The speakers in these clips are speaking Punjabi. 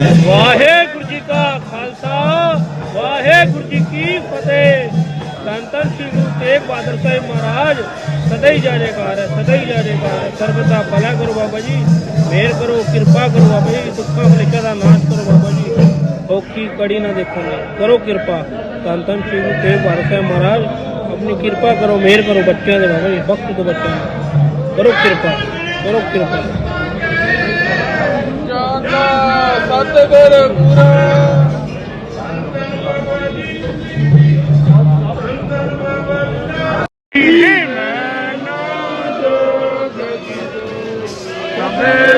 ਵਾਹਿਗੁਰੂ ਜੀ ਕਾ ਖਾਲਸਾ, ਵਾਹਿਗੁਰੂ ਜੀ ਕੀ ਫਤਿਹ। ਧੰਨ ਸ੍ਰੀ ਗੁਰੂ ਤੇਗ ਬਹਾਦਰ ਸਾਹਿਬ ਮਹਾਰਾਜ, ਸਦਾ ਹੀ ਜਾਜੇਕਾਰ ਹੈ ਸਦਾ ਹੀ ਜਾਜੇਕਾਰ ਹੈ ਸਰਬਤ ਭਲਾ ਕਰੋ ਬਾਬਾ ਜੀ, ਮਿਹਰ ਕਰੋ, ਕਿਰਪਾ ਕਰੋ ਬਾਬਾ ਜੀ, ਦੁੱਖਾਂ ਭਲੇਖਾਂ ਦਾ ਨਾਸ਼ ਕਰੋ ਬਾਬਾ ਜੀ। ਔਖੀ ਕੜੀ ਨਾ ਦੇਖੋਗੇ, ਕਰੋ ਕਿਰਪਾ। ਧੰਨ ਧੰਨ ਸ੍ਰੀ ਗੁਰੂ ਤੇਗ ਬਹਾਦਰ ਸਾਹਿਬ ਮਹਾਰਾਜ, ਆਪਣੀ ਕਿਰਪਾ ਕਰੋ, ਮਿਹਰ ਕਰੋ ਬੱਚਿਆਂ ਦੇ ਬਾਬਾ ਜੀ, ਵਕਤ ਤੋਂ ਬੱਚਿਆਂ ਨੂੰ ਕਰੋ ਕਿਰਪਾ ਕਰੋ ਕਿਰਪਾ। ਸਤਿਗੁਰ ਪੂਰਾ ਤਾਲ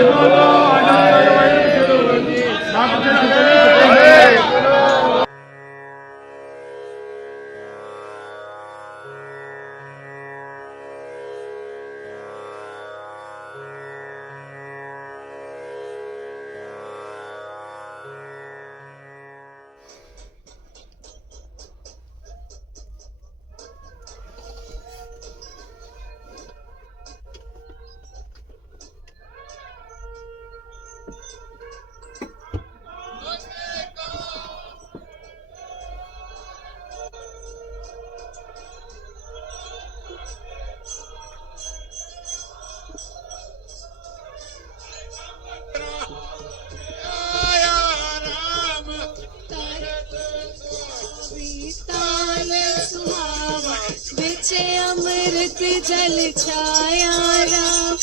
जल छाया राम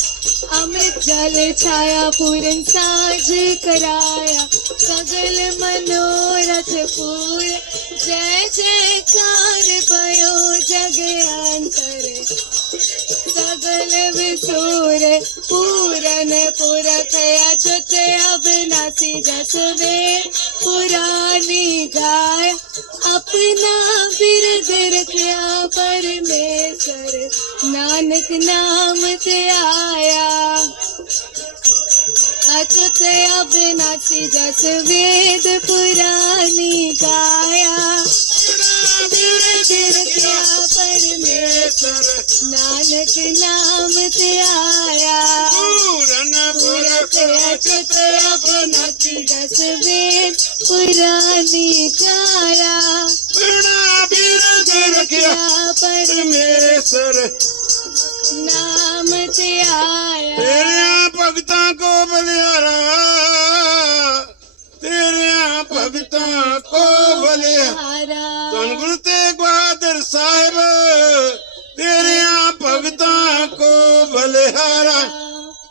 अमृत जल छाया पूरन साज कराया सगल मनोरथ पूर जय जयकार भयो जग अंतर सगल विसूर पूरन पुरखया चुत अब नासी जसवे पुरानी गाय अपना बिरद रखया परमेश्वर ਨਾਨਕ ਨਾਮ ਤੇ ਆਇਆ ਅਚਤ ਅਬਿਨਾਸੀ ਜਸ ਵੇਦ ਪੁਰਾਨੀ ਗਾਇਆ ਦਿਰ ਕਿਆ ਪਰਮੇਸ਼ਰ ਨਾਨਕ ਨਾਮ ਤੇ ਆਇਆ ਪੂਰਨ ਪੁਰਖ ਅਚਤ ਅਬਿਨਾਸੀ ਜਸ ਵੇਦ ਪੁਰਾਨੀ ਗਾਇਆ ਬਿਨਾ ਬਿਰ ਦਿਰ ਕਿਆ ਪਰਮੇਸ਼ਰ ਨਾਮ ਤੇ ਆਇਆ ਤੇਰਿਆਂ ਭਗਤਾਂ ਕੋ ਬਲਿਹਾਰਾ ਤੇਰਿਆਂ ਭਗਤਾਂ ਕੋ ਬਲਿਹਾਰਾ ਤਨ ਗੁਰੂ ਤੇਗ ਬਹਾਦਰ ਸਾਹਿਬ ਤੇਰਿਆਂ ਭਗਤਾਂ ਕੋ ਬਲਿਹਾਰਾ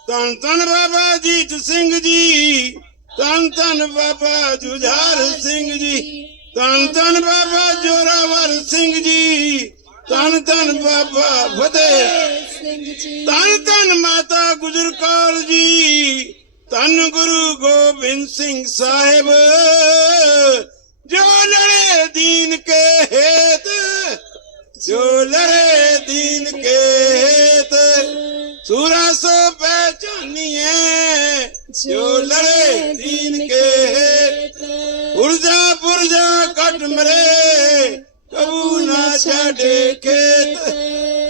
ਤਨ ਤਨ ਬਾਬਾ ਜੀਤ ਸਿੰਘ ਜੀ ਤਨ ਤਨ ਬਾਬਾ ਜੁਝਾਰ ਸਿੰਘ ਜੀ ਤਨ ਤਨ ਬਾਬਾ ਜੋਰਾਵਰ ਸਿੰਘ ਜੀ ਤਨ ਤਨ ਬਾਬਾ ਫਤਿਹ ਸਿੰਘ ਜੀ। ਧੰਨ ਧੰਨ ਮਾਤਾ ਗੁਜਰ ਕੌਰ ਜੀ, ਧੰਨ ਗੁਰੂ ਗੋਬਿੰਦ ਸਿੰਘ ਸਾਹਿਬ। ਜੋ ਲੜੇ ਦੀਨ ਕੇ ਹੇਤ, ਜੋ ਲੜੇ ਦੀਨ ਕੇ ਹੇਤ, ਸੂਰਾ ਸੋ ਪਹਿਚਾਨੀਏ ਜੋ ਲੜੇ ਦੀਨ ਕੇ ਹੇਤ, ਪੁਰਜਾ ਪੁਰਜਾ ਕਟ ਮਰੇ, ਕਬੂ ਨਾ ਛੱਡੇ ਕੇ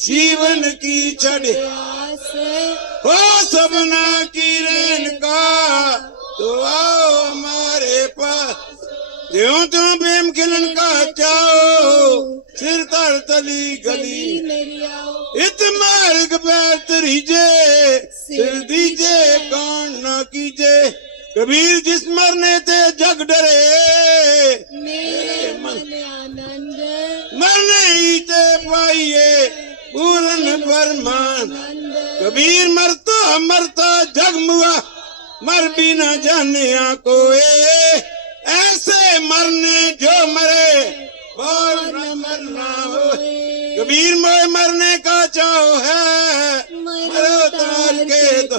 जीवन की चढ़े हो। सपना की रेन का तो आओ हमारे पास। त्यों त्यों प्रेम खिलन का चाओ सिर तर तली गली। इत मार्ग बैत रीजे सिर दीजे कान न कीजे। कबीर जिस मरने ते जग डरे मेरे मन आनंद। मरने ही ते पाइए। पूर्ण फरमान कबीर मरता मरता, जग मुआ। मर भी न जानिया कोए ऐसे मरने जो मरे, और न मरना हो। कबीर मोए मरने का चाहो है। मरो तार के तो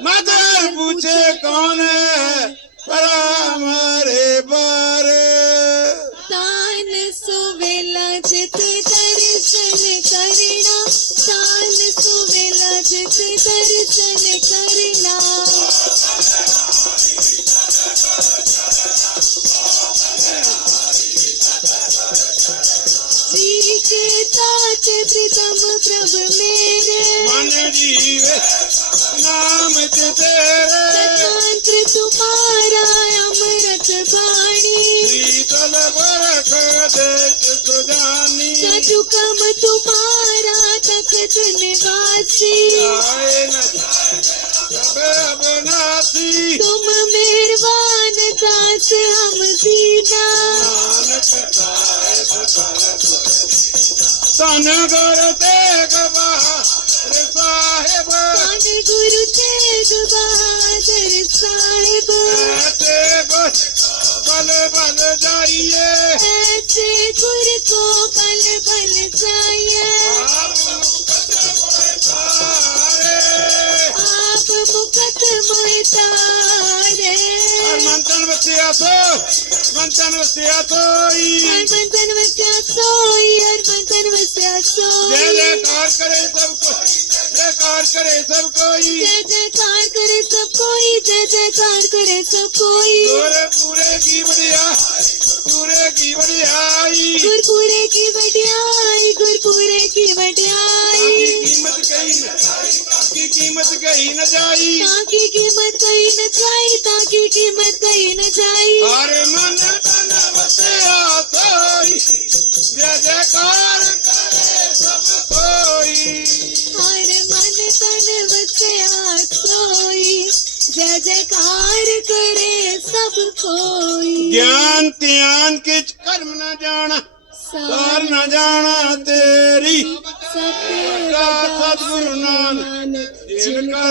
मदर पूछे कौन है? परा हमारे बारे दर्शन करना श्रीकेताच प्रीतम प्रभ मेरे मन जीव नाम तेरे तुम्हारा अमृत वाणी शीतल बरख देख सुजानी सचुकम तुम्हारा तखत निवासी नाती तुम मेहरबान दास हम दीना तन गुर तेग बहादुर साहेब तन गुरु तेग बहादुर साहेब तेग बल बल जाइए ऐसे गुर को बल बल जाइए ਮੁਕਤ ਮੁਇਤਾਰੇ ਔਰ ਮੰਤਨ ਵਸਿਆ ਸੋ ਮੰਤਨ ਵਸਿਆ ਸੋਈ ਮੰਤਨ ਵਸਿਆ ਸੋਈ ਔਰ ਮੰਤਨ ਵਸਿਆ ਸੋਈ ਜੈ ਜੈਕਾਰ ਕਰੇ ਸਭ ਕੋਈ ਜੈਕਾਰ ਕਰੇ ਸਭ ਕੋਈ ਜੈ ਜੈਕਾਰ ਕਰੇ ਸਭ ਕੋਈ ਜੈ ਜੈਕਾਰ ਕਰੇ ਸਭ ਕੋਈ ਪੂਰੇ ਪੂਰੇ ਜੀਵਨ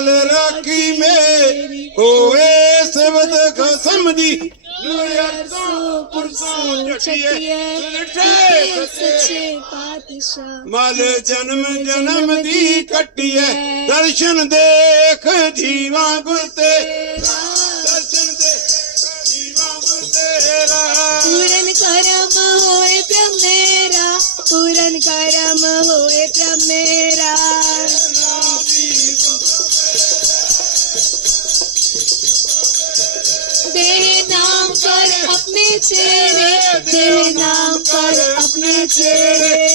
ਖਿਆਲ ਰਾਖੀ ਮੇਰੀ ਹੋਵੇ ਸਿਵਤ ਖਸਮ ਦੀ। ਲੁਰਿਆਤੋਂ ਪੁਰਸੋਂ ਛਟਿਏ ਸੁਲਟੇ ਸੱਚੇ। ਪਾਤਸ਼ਾਹ ਮਲ ਜਨਮ ਜਨਮ ਦੀ ਕੱਟਿਏ। ਦਰਸ਼ਨ ਦੇਖ ਜੀਵਾ ਗੁਰ ਤੇ ਦਰਸ਼ਨ ਦੇਖ ਜੀਵਾ ਗੁਰ ਤੇਰਾ। ਪੂਰਨ ਕਰਮ ਹੋਏ ਪ੍ਰਭ ਮੇਰਾ। ਪੂਰਨ ਕਰਮ ਹੋਏ ਪ੍ਰਭ ਮੇਰਾ। पर अपने चेहरे देह नाम पर अपने चेहरे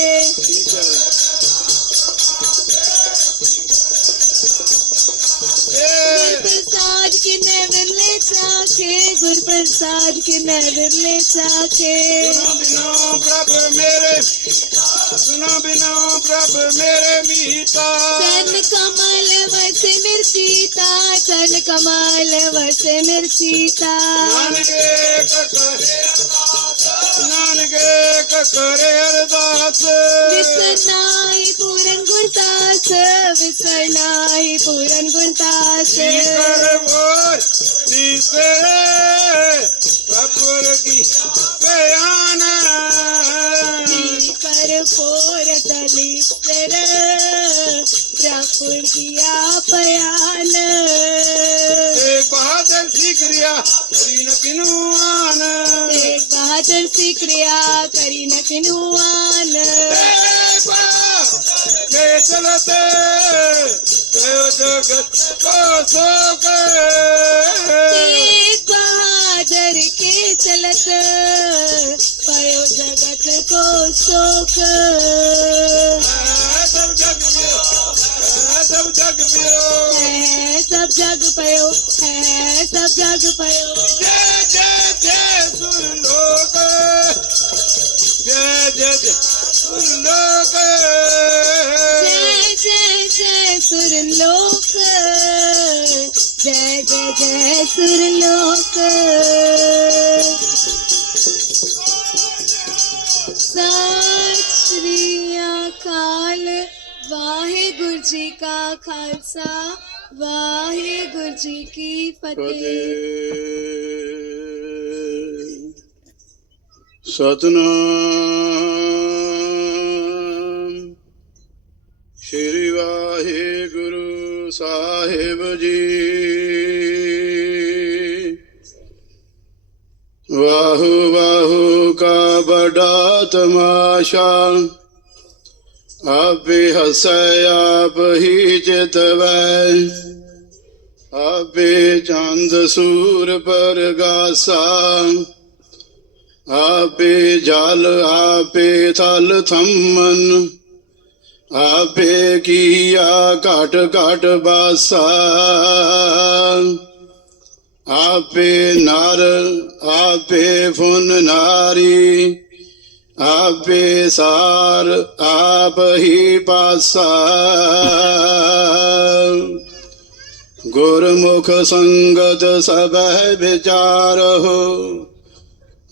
साज के नैवेद में चाखे बिना प्रभ मेरे सुना बिना प्रभ मेरे मीता। चन कमल वस सीता चन कमल वस सीता। गे ककरे अरदास विसरनाई पुरन गुरतास विसरनाई पुरन गुरतास कर बोल जिसे प्रपुर की बयान पर पोर दलितर प्रपुर किया बयान एक बहादुर सिख रिया तीन किनुआ बहादुर सी क्रिया करी न किनुआन। चलते जगत को चलत, पयो जगत को में है सब जग पयो, है सब जग पयो। जय जय जय सुर लोक सत श्री अकाल वाहेगुरु जी का खालसा वाहेगुरु जी की फतेह ਸਤਨਾਮ ਸ਼੍ਰੀ ਵਾਹਿਗੁਰੂ ਸਾਹਿਬ ਜੀ ਵਾਹੂ ਵਾਹੂ ਕਾ ਬੜਾ ਤਮਾਸ਼ਾ ਆਪੇ ਹਸੈ, ਆਪ ਹੀ ਚਿਤਵੈ। ਆਪੇ ਚੰਦ ਸੂਰ ਪਰਗਾਸਾ। ਆਪੇ ਜਲ, ਆਪੇ ਥਲ ਥੰਮਨ। ਆਪੇ ਕੀਆ ਘਟ ਘਟ ਬਾਸਾ। ਆਪੇ ਨਰ, ਆਪੇ ਫੁਨ ਨਾਰੀ, ਆਪੇ ਸਾਰ, ਆਪ ਹੀ ਪਾਸਾ। ਗੁਰਮੁਖ ਸੰਗਤ ਸਭੈ ਵਿਚਾਰਹੁ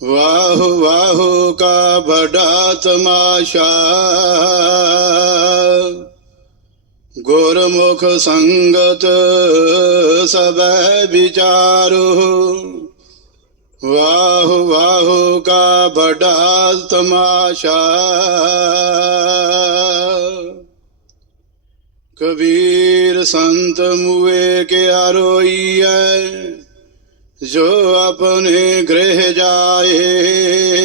ਵਾਹ, ਵਾਹੁ ਕਾ ਬੜਾ ਤਮਾਸ਼ਾ ਗੁਰਮੁਖ ਸੰਗਤ ਸਭੈ ਵਿਚਾਰੋ ਵਾਹੁ ਵਾਹੁ ਕਾ ਬੜਾ ਤਮਾਸ਼ਾ ਕਬੀਰ ਸੰਤ ਮੁਏ ਕੇ ਆਰੋਈਐ ਜੋ ਆਪਣੇ ਗ੍ਰਹਿ ਜਾਏ ਰੋਵ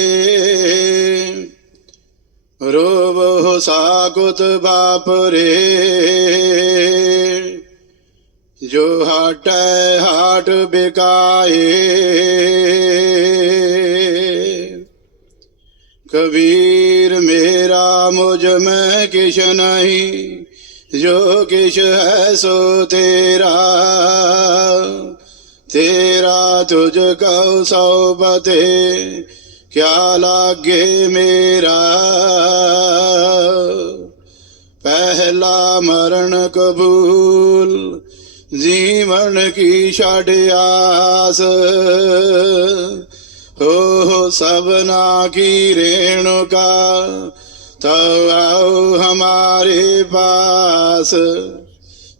ਸਾਕੁਤ ਬਾਪਰੇ ਜੋ ਹਟੈ ਹਾਟ ਬਿਕਾਏ। ਕਬੀਰ ਮੇਰਾ ਮੁਝ ਮੈਂ ਕਿਛ ਨਹੀਂ, ਜੋ ਕਿਛ ਹੈ ਸੋ ਤੇਰਾ। ਤੇਰਾ ਤੁਝ ਕਉ ਸੋ ਬਤੇ ਕਿਆ ਲਾਗੇ ਮੇਰਾ? ਪਹਿਲਾ ਮਰਨ ਕਬੂਲ, ਜੀਵਨ ਕੀ ਛੱਡ ਆਸ? ਹੋ ਸਭਨਾ ਕੀ ਰੇਣੁਕਾ? ਤਉ ਆਓ ਹਮਾਰੇ ਪਾਸ।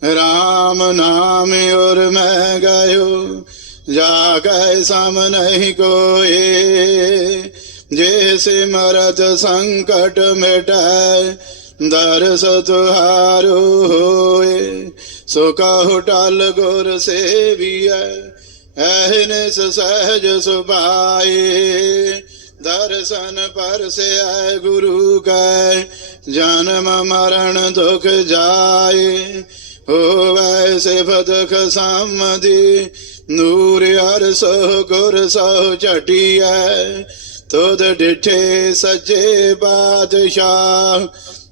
ਰਾਮ ਨਾਮ ਔਰ ਮੈਂ ਗਇਓ ਜਾ ਕੈ ਸਮ ਨਹੀਂ ਕੋਏ। ਜੇ ਸਿਮਰਤ ਸੰਕਟ ਮਿਟੈ, ਦਰਸ ਤੁਹਾਰੋ ਹੋਏ। ਸੋ ਕਹੁ ਟਲ ਗੁਰ ਸੇਵੀਐ ਐਹਨਿਸ ਸਹਿਜ ਸੁਭਾਏ। ਦਰਸ਼ਨ ਪਰਸਿਐ ਗੁਰੂ ਕੈ, ਜਨਮ ਮਰਨ ਦੁਖ ਜਾਏ। ਹੋਵੈ ਸਿਫਤ ਖਸਮਦੀ ਨੂਰ ਹਰ ਸੋ ਗੁਰ ਸੋ ਝਟਿਐ, ਤੁਧ ਡਿਠੇ ਸੱਚੇ ਬਾਦਸ਼ਾਹ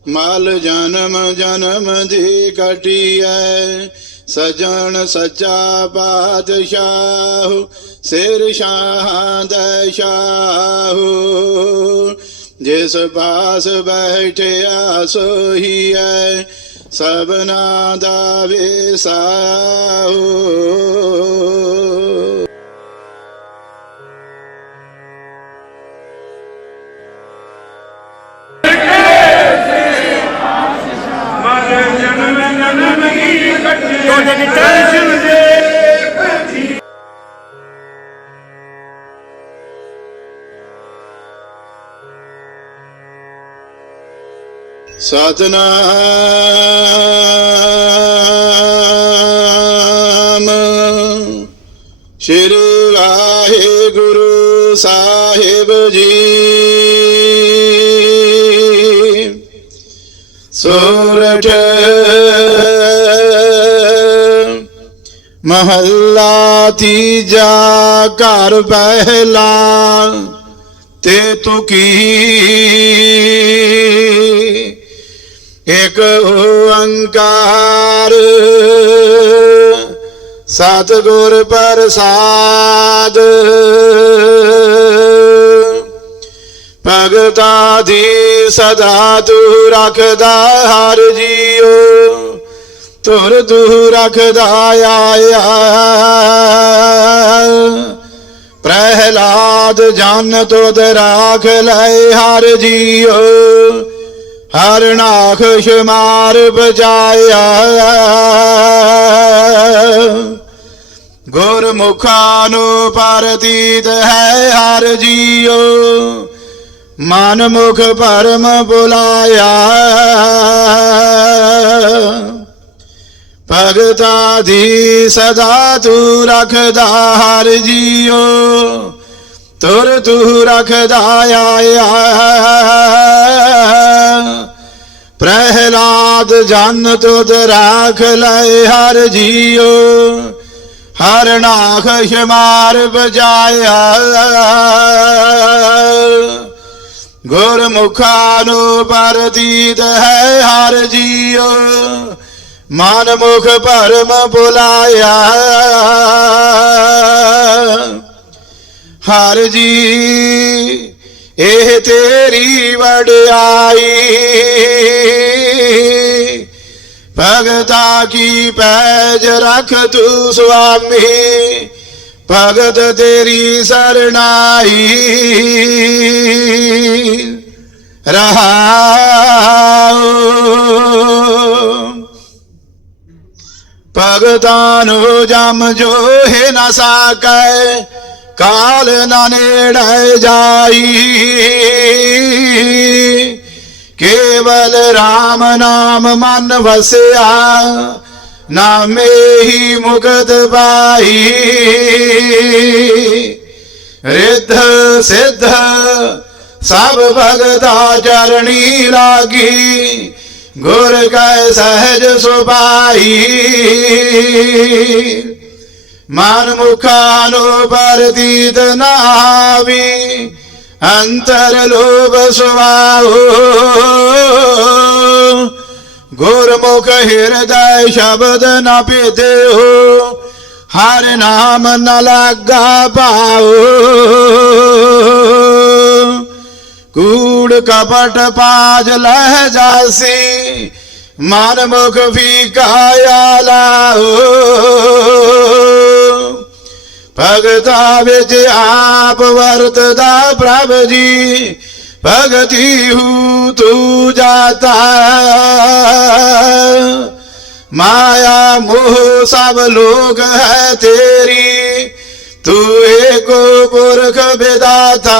ਮਾਲ ਜਨਮ ਜਨਮ ਦੀ ਕਟਿਐ ਸਜਣ ਸੱਚਾ ਬਾਦਸ਼ਾਹ ਸਿਰ ਸ਼ਾਹਾਂ ਦਾ ਸ਼ਾਹ ਜਿਸ ਪਾਸ ਬੈਠਿਆ ਸੋਹੀਐ ਸਭਨਾ ਦਾ ਵਿਸਾਹੋ ਮਾਰੇ ਜਨਮ ਜਨਮ ਸਤਨਾਮ ਸ਼੍ਰੀ ਵਾਹਿਗੁਰੂ ਸਾਹਿਬ ਜੀ। ਸੋਰਠ ਮਹੱਲਾ ਤੀਜਾ ਘਰ ਪਹਿਲਾ ਤੇ ਤੂੰ ਕੀ ਇਕ ਓੰਕਾਰ। ਸਤਿਗੁਰ ਪ੍ਰਸਾਦ। ਭਗਤਾ ਦੀ ਸਦਾ ਤੂੰ ਰੱਖਦਾ ਹਰ ਜੀਉ। ਤੁਰ ਤੂੰ ਰੱਖਦਾ ਆਇਆ। ਪ੍ਰਹਿਲਾਦ ਜਨ ਤੁਧ ਰਾਖ ਲੈ ਹਰ ਜੀਉ। ਹਰ ਨਾਖ ਸ਼ਮਾਰ ਬਜਾਇਆ ਗੁਰਮੁਖਾਂ ਨੂੰ ਪਰਤੀਤ ਹੈ ਹਰ ਜੀਉ ਮਨ ਮੁਖ ਪਰਮ ਬੁਲਾਇਆ। ਭਗਤਾ ਦੀ ਸਦਾ ਤੂੰ ਰੱਖਦਾ ਹਰ ਜੀਉ ਤੁਰ ਤੂੰ ਰੱਖਦਾ ਆਇਆ। ਪ੍ਰਹਿਲਾਦ ਜਨ ਤੁਧ ਰਾਖ ਲੈ ਹਰ ਜੀਉ, ਹਰ ਨਾਖ ਸ਼ਮਾਰ ਬਜਾਇਆ ਗੁਰਮੁਖਾਂ ਨੂੰ ਪਰਦੀਦ ਹੈ ਹਰ ਜੀਉ ਮਨ ਮੁਖ ਭਰਮ ਬੁਲਾਇਆ। ਹਰ ਜੀ, ਇਹ ਤੇਰੀ ਵਡਿਆਈ। ਭਗਤਾ ਕੀ ਪੈਜ ਰਖ ਤੂੰ ਸੁਆਮੀ, ਭਗਤ ਤੇਰੀ ਸਰਣਾਈ। ਰਹਾਉ। ਭਗਤਾਂ ਨੂੰ ਜਮ ਜੋ ਹੈ ਨਾ ਸਾਕੈ ਕਾਲ ਨਾ ਨੇੜੇ ਜਾਈ। ਕੇਵਲ RAM ਨਾਮ ਮਨ ਵਸਿਆ, ਨਾਮੇ ਹੀ ਮੁਕਤ ਪਾਈ। ਰਿੱਧ ਸਿੱਧ ਸਭ ਭਗਤਾ ਚਰਣੀ ਲਾਗੀ, ਗੁਰ ਕੈ ਸਹਿਜ ਸੁਭਾਈ। ਮਨ ਮੁਖਾਂ ਨੂੰ ਪਰਦੀਤ ਨਾਵੀ ਅੰਤਰ ਲੋਭ ਸੁਆਉ ਗੁਰਮੁਖ ਸ਼ਬਦ ਨ ਭੇਦਿਓ ਹਰ ਨਾਮ ਨ ਲਾਗਾ ਪਾਉ ਕੂੜ ਕਪਟ ਪਾਜ ਲਹਿ ਜਾਸੀ ਮਨ ਵੀ ਫੀਕਾਇਆ ਲਾਓ ਭਗਤਾ ਵਿੱਚ ਆਪ ਵਰਤਦਾ ਪ੍ਰਭ ਜੀ, ਭਗਤੀ ਹੂ ਤੂ ਜਾਤਾ। ਮਾਇਆ ਮੋਹ ਸਭ ਲੋਕ ਹੈ ਤੇਰੀ, ਤੂੰ ਏਕੋ ਪੁਰਖ ਵਿਦਾਤਾ।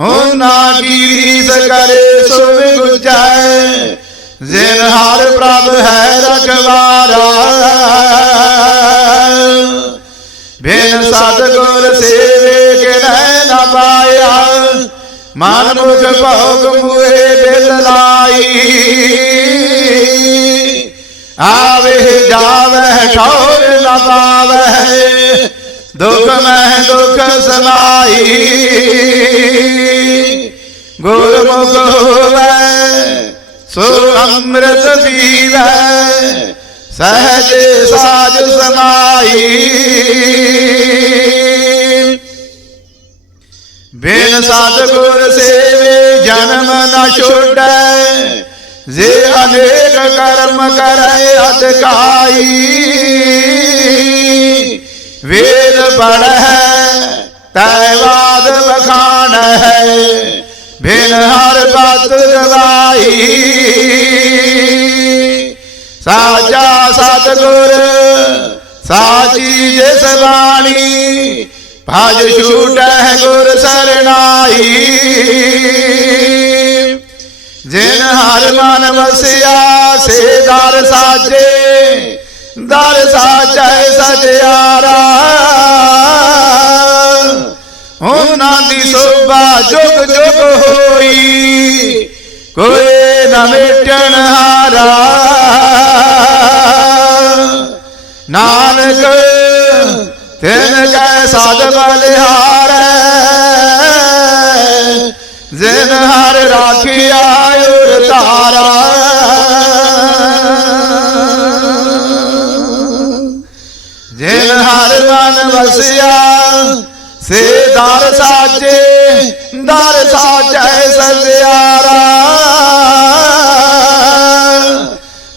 ਹੁਨਾ ਕੀ ਰੀਸ ਕਰੇ ਸੋ ਵਿਗੁਚੈ ਜਿਨ ਹਰ ਪ੍ਰਭ ਹੈ ਰਖਵਾਰਾ ਬਿਨ ਸਤਗੁਰ ਸੇਵੇ ਕਿਨੈ ਨ ਪਾਇਆ। ਮਨ ਮੁਖ ਭੋਗ ਮੁਏ ਦਿਲ ਲਾਈ। ਆਵੇ ਜਾਵੇ ਠੌਰ ਨ ਪਾਵੇ ਦੁਖ ਮਹਿ ਦੁਖ ਸਮਾਈ। ਗੁਰਮੁਖ ਹੋਵੇ ਸੋ ਅੰਮ੍ਰਿਤ ਪੀਵੇ ਸਹਜ ਸਾਜ ਸਮਾਈ। ਬਿਨ ਸਤਗੁਰ ਸੇਵੇ ਜਨਮ ਨਾ ਛੋਟੈ ਜੇ ਅਨੇਕ ਕਰਮ ਕਰੈ ਅਤਕਾਈ ਵੇਦ ਤੈ ਬਾਦ ਵਖਾਣ ਹੈ ਬਿਨ ਹਰ ਬਾਤ ਗਵਾਈ ਸਾਚਾ ਸਤਗੁਰ, ਸਾਚੀ ਜਿਸ ਬਾਣੀ, ਭਜ ਛੂਟੈ ਗੁਰ ਸਰਣਾਈ। ਜਿਨ ਹਰ ਮਨ ਵਸਿਆ, ਸੇ ਦਰ ਸਾਜੇ ਦਰ ਸਾਚੈ ਸਜਿਆਰਾ ਉਹਨਾਂ ਦੀ ਸੋਭਾ ਜੁਗ ਜੁਗ ਹੋਈ। ਕੋਈ ਨਾ ਮਿਟਣ ਹਾਰਾ। ਨਾਨਕ, ਤਿਨ ਕੈ ਸਾਧ ਬਲਿਹਾਰੈ। ਜਿਨ ਹਰ ਰਾਖਿਆ ਉਰ ਤਾਰਾ ਮਨ ਵਸਿਆ। ਸੇ ਦਰ ਸਾਜੇ, ਦਰ ਸਾਜੈ ਸਜਿਆਰਾ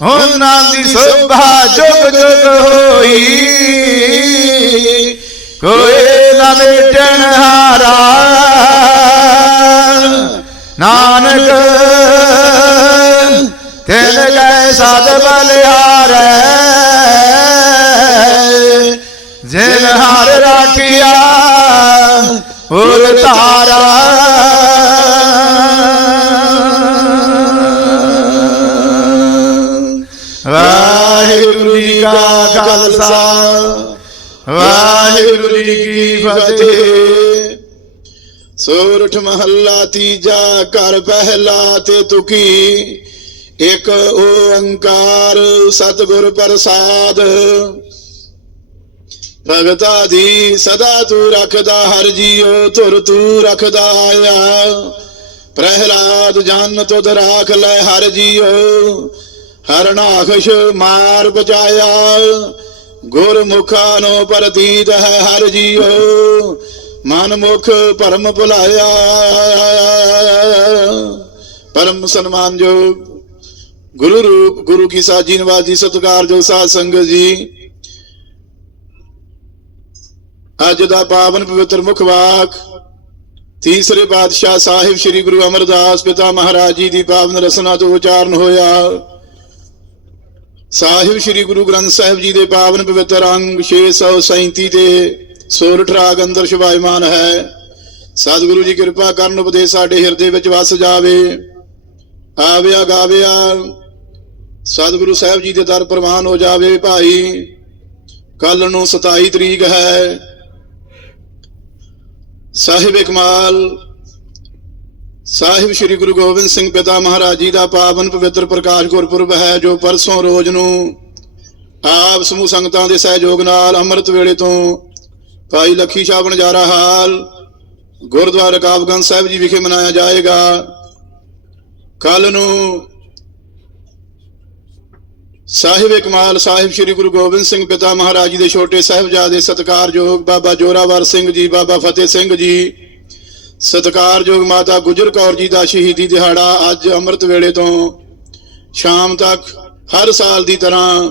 ਉਹਨਾਂ ਦੀ ਸੁਭਾ ਜੁਗ ਜੁਗ ਹੋਈ। ਕੋਈ ਨਾ ਮਿਟਣ ਹਾਰਾ। ਨਾਨਕ ਤਿਨ ਗਏ ਸਦ ਬਲਿਹਾਰੈ ਲਿਖਿਆ ਹੋਰ ਧਾਰਾ ਵਾਹਿਗੁਰੂ ਜੀ ਕਾ ਖਾਲਸਾ। ਵਾਹਿਗੁਰੂ ਜੀ ਕੀ ਫਤਿਹ। ਸੂਰਠ ਮਹੱਲਾ ਤੀਜਾ ਘਰ ਪਹਿਲਾ ਤੇ ਤੁਕੀ। ਇਕ ਓੰਕਾਰ ਸਤਿਗੁਰ ਪ੍ਰਸਾਦ। ਭਗਤਾ ਦੀ ਸਦਾ ਤੂੰ ਰੱਖਦਾ, ਹਰ ਜੀਉ ਧੁਰ ਤੂੰ ਰੱਖਦਾ ਆਇਆ। ਪ੍ਰਹਿਲਾਦ ਜਨ ਤੁਧ ਰਾਖ ਲੈ, ਹਰ ਜੀਉ ਹਰਨਾਖਸ਼ ਮਾਰ ਬਚਾਇਆ। ਗੁਰਮੁਖਾਂ ਨੂੰ ਪ੍ਰਤੀਤ ਹੈ, ਹਰ ਜੀਉ ਮਨ ਮੁਖ ਪਰਮ ਭੁਲਾਇਆ। ਪਰਮ ਸਨਮਾਨਯੋਗ ਗੁਰੂ ਰੂਪ, ਗੁਰੂ ਕੀ ਸਾਜੀ ਨਵਾਜੀ ਸਤਿਕਾਰਯੋਗ ਸਾਧ ਸੰਗਤ ਜੀ। ਅੱਜ ਦਾ ਪਾਵਨ ਪਵਿੱਤਰ ਮੁਖ ਵਾਕ, ਤੀਸਰੇ ਪਾਤਸ਼ਾਹ ਸਾਹਿਬ ਸ੍ਰੀ ਗੁਰੂ ਅਮਰਦਾਸ ਪਿਤਾ ਮਹਾਰਾਜ ਜੀ ਦੀ ਪਾਵਨ ਰਸਨਾ ਤੋਂ ਉਚਾਰਨ ਹੋਇਆ। ਸਾਹਿਬ ਸ੍ਰੀ ਗੁਰੂ ਗ੍ਰੰਥ ਸਾਹਿਬ ਜੀ ਦੇ ਪਾਵਨ ਪਵਿੱਤਰ ਅੰਗ 637 ਤੇ ਸੋਰਠ ਰਾਗ ਅੰਦਰ ਸ਼ਿਵਾਇਮਾਨ ਹੈ। ਸਤਿਗੁਰੂ ਜੀ ਕਿਰਪਾ ਕਰਨ ਉਪਦੇਸ਼ ਸਾਡੇ ਹਿਰਦੇ ਵਿੱਚ ਵਸ ਜਾਵੇ। ਆਵਿਆ ਗਾਵਿਆ, ਸਤਿਗੁਰੂ ਸਾਹਿਬ ਜੀ ਦੇ ਦਰ ਪ੍ਰਵਾਨ ਹੋ ਜਾਵੇ ਭਾਈ। ਕੱਲ ਨੂੰ 27 ਤਰੀਕ ਹੈ। ਸਾਹਿਬ ਇਕਮਾਲ, ਸਾਹਿਬ ਸ੍ਰੀ ਗੁਰੂ ਗੋਬਿੰਦ ਸਿੰਘ ਪਿਤਾ ਮਹਾਰਾਜ ਜੀ ਦਾ ਪਾਵਨ ਪਵਿੱਤਰ ਪ੍ਰਕਾਸ਼ ਗੁਰਪੁਰਬ ਹੈ, ਜੋ ਪਰਸੋਂ ਰੋਜ਼ ਨੂੰ ਆਪ ਸਮੂਹ ਸੰਗਤਾਂ ਦੇ ਸਹਿਯੋਗ ਨਾਲ ਅੰਮ੍ਰਿਤ ਵੇਲੇ ਤੋਂ ਭਾਈ ਲੱਖੀ ਸ਼ਾਹ ਬਣਜਾਰਾ ਹਾਲ, ਗੁਰਦੁਆਰਾ ਕਾਬਗੰਜ ਸਾਹਿਬ ਜੀ ਵਿਖੇ ਮਨਾਇਆ ਜਾਏਗਾ। ਕੱਲ ਨੂੰ ਸਾਹਿਬ ਇਕਮਾਲ, ਸਾਹਿਬ ਸ੍ਰੀ ਗੁਰੂ ਗੋਬਿੰਦ ਸਿੰਘ ਪਿਤਾ ਮਹਾਰਾਜ ਜੀ ਦੇ ਛੋਟੇ ਸਾਹਿਬਜ਼ਾਦੇ ਸਤਿਕਾਰਯੋਗ ਬਾਬਾ ਜੋਰਾਵਰ ਸਿੰਘ ਜੀ, ਬਾਬਾ ਫਤਿਹ ਸਿੰਘ ਜੀ। ਸਤਿਕਾਰਯੋਗ ਮਾਤਾ ਗੁਜਰ ਕੌਰ ਜੀ ਦਾ ਸ਼ਹੀਦੀ ਦਿਹਾੜਾ ਅੱਜ ਅੰਮ੍ਰਿਤ ਵੇਲੇ ਤੋਂ ਸ਼ਾਮ ਤੱਕ ਹਰ ਸਾਲ ਦੀ ਤਰ੍ਹਾਂ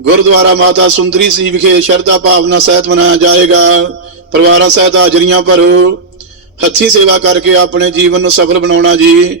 ਗੁਰਦੁਆਰਾ ਮਾਤਾ ਸੁੰਦਰੀ ਸੀ ਵਿਖੇ ਸ਼ਰਧਾ ਭਾਵਨਾ ਸਹਿਤ ਮਨਾਇਆ ਜਾਏਗਾ। ਪਰਿਵਾਰਾਂ ਸਹਿਤ ਹਾਜ਼ਰੀਆਂ ਭਰੋ। ਹੱਥੀਂ ਸੇਵਾ ਕਰਕੇ ਆਪਣੇ ਜੀਵਨ ਨੂੰ ਸਫਲ ਬਣਾਉਣਾ ਜੀ।